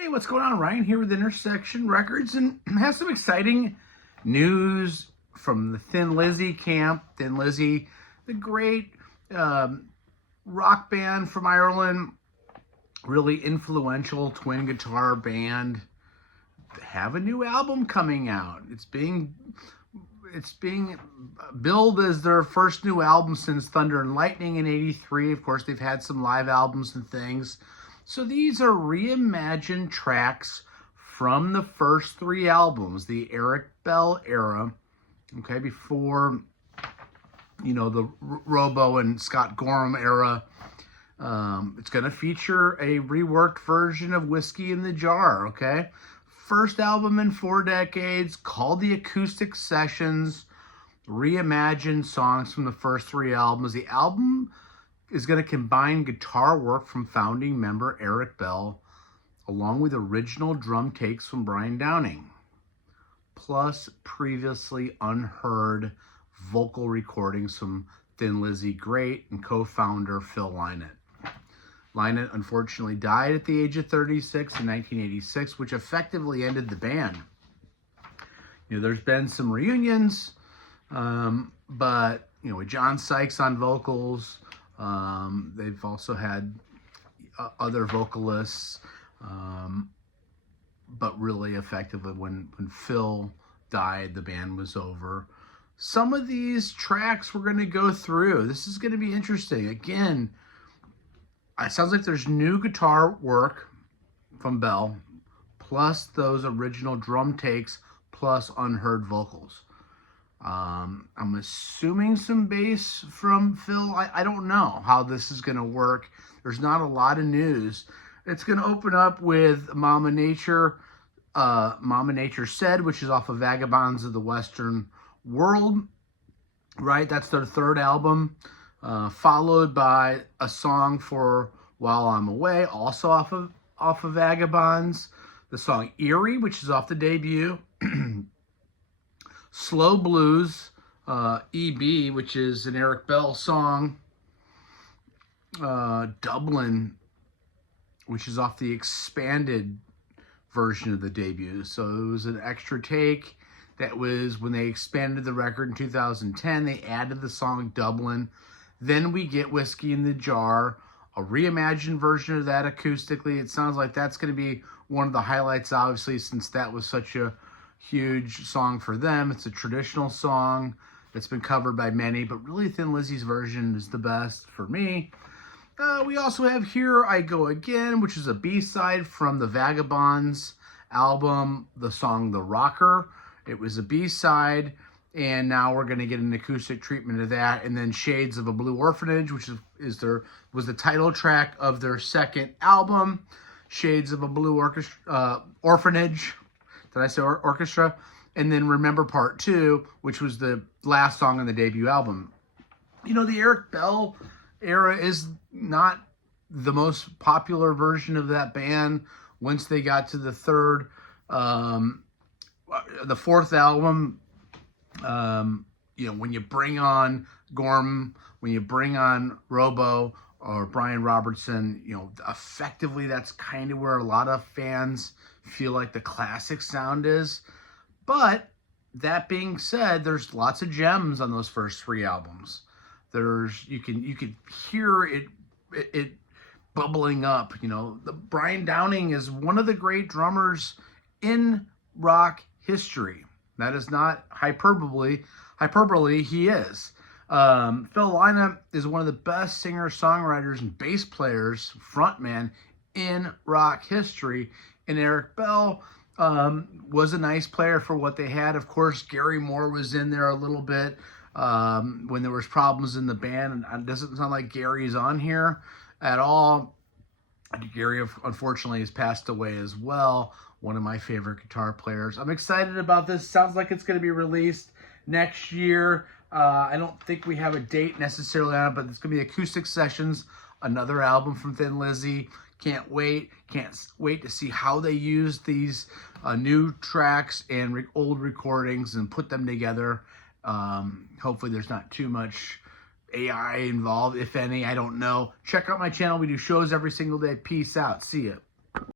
Hey, what's going on? Ryan here with Intersection Records, and has some exciting news from the Thin Lizzy camp. Thin Lizzy, the great rock band from Ireland, really influential twin guitar band, have a new album coming out. It's being billed as their first new album since Thunder and Lightning in '83. Of course, they've had some live albums and things. So these are reimagined tracks from the first three albums, the Eric Bell era, okay, before, the Robo and Scott Gorham era. It's going to feature a reworked version of Whiskey in the Jar, okay? First album in 4 decades, called the Acoustic Sessions, reimagined songs from the first three albums. The album is going to combine guitar work from founding member Eric Bell, along with original drum takes from Brian Downing, plus previously unheard vocal recordings from Thin Lizzy great and co-founder Phil Lynott. Lynott unfortunately died at the age of 36 in 1986, which effectively ended the band. There's been some reunions, but, with John Sykes on vocals, they've also had other vocalists, but really effectively when Phil died, the band was over. Some of these tracks we're going to go through. This is going to be interesting. Again, it sounds like there's new guitar work from Bell, plus those original drum takes, plus unheard vocals. I'm assuming some bass from Phil. I don't know how this is going to work. There's not a lot of news. It's going to open up with Mama Nature Said, which is off of Vagabonds of the Western World, right? That's their third album, followed by a song for While I'm Away, also off of Vagabonds. The song Eerie, which is off the debut. Slow Blues, EB, which is an Eric Bell song. Dublin, which is off the expanded version of the debut. So it was an extra take. That was when they expanded the record in 2010. They added the song Dublin. Then we get Whiskey in the Jar, a reimagined version of that acoustically. It sounds like that's going to be one of the highlights, obviously, since that was such a huge song for them. It's a traditional song that's been covered by many, but really Thin Lizzy's version is the best for me. We also have Here I Go Again, which is a B-side from the Vagabonds album, the song The Rocker. It was a B-side, and now we're going to get an acoustic treatment of that. And then Shades of a Blue Orphanage, which was the title track of their second album, Shades of a Blue Orphanage. Did I say orchestra? And then Remember Part 2, which was the last song on the debut album. The Eric Bell era is not the most popular version of that band. Once they got to the fourth album, when you bring on Gorham, when you bring on Robo or Brian Robertson, effectively that's kind of where a lot of fans feel like the classic sound is. But that being said, there's lots of gems on those first three albums. You could hear it bubbling up. The Brian Downing is one of the great drummers in rock history. That is not hyperbole. He is. Phil Lynott is one of the best singer-songwriters and bass players, frontman, in rock history. And Eric Bell was a nice player for what they had. Of course, Gary Moore was in there a little bit when there was problems in the band. And it doesn't sound like Gary's on here at all. Gary, unfortunately, has passed away as well. One of my favorite guitar players. I'm excited about this. Sounds like it's going to be released next year. I don't think we have a date necessarily on it, but it's going to be Acoustic Sessions, another album from Thin Lizzy. Can't wait to see how they use these new tracks and old recordings and put them together. Hopefully there's not too much AI involved, if any. I don't know. Check out my channel. We do shows every single day. Peace out. See ya.